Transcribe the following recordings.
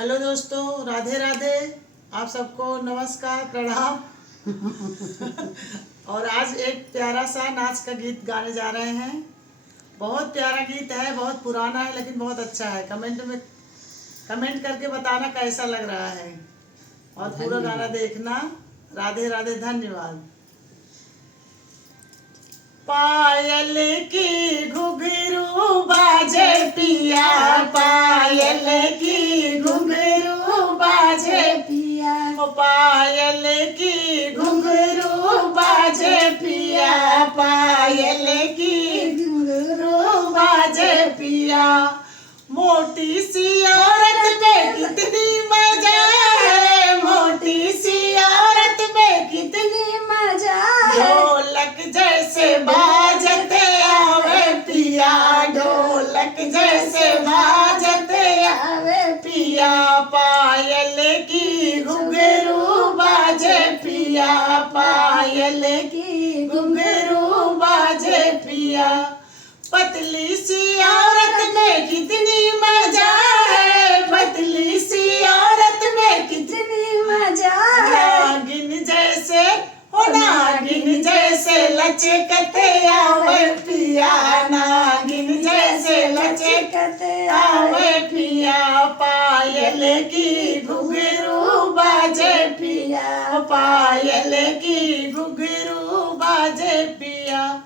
Hello दोस्तों, राधे राधे। आप सबको नमस्कार, प्रणाम। और आज एक प्यारा सा नाच का गीत गाने जा रहे हैं। बहुत प्यारा गीत है, बहुत पुराना है लेकिन बहुत अच्छा है। कमेंट करके बताना कैसा लग रहा है और पूरा गाना देखना। राधे राधे, धन्यवाद। पायल की घुंघरू बाजे पिया, पायल की घुंघरू बाजे पिया, पायल की घुंघरू बाजे पिया, पायल की घुंघरू बाजे पिया। मोटी सी औरत में कितनी मजा है, मोटी सी औरत में कितनी मजा है। ढोलक जैसे बाजते आवे पिया, ढोलक जैसे बाजते आवे पिया, पायल की घुंघरू बाजे पिया, पायल की घुंघरू बाजे पिया। पतली सी औरत में कितनी मजा है, पतली सी औरत में कितनी मजा है। नागिन जैसे हो, नागिन जैसे लचकते आवे पिया, नागिन जैसे लचकते आवे पिया, पायल की घुंघरू बाजे पिया, पायल की घुंघरू बाजे पिया।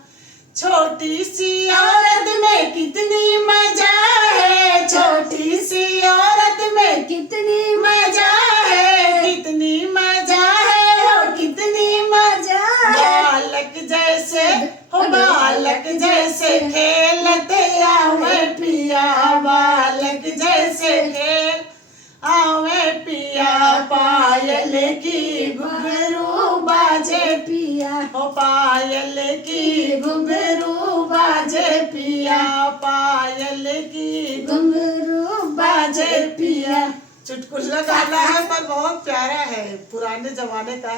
छोटी सी औरत में कितनी मजा है, छोटी सी औरत में कितनी मजा है, कितनी मजा है हो, कितनी मजा है। बालक जैसे हो, बालक जैसे खेलते आवे पिया, बालक जैसे खेल आवे पिया, पायल की घुंघरू बाजे पिया, ओ पायल की घुंघरू बाजे पिया, पायल की घुंघरू बाजे पिया। चुटकुला गाना है पर बहुत प्यारा है, पुराने जमाने का है।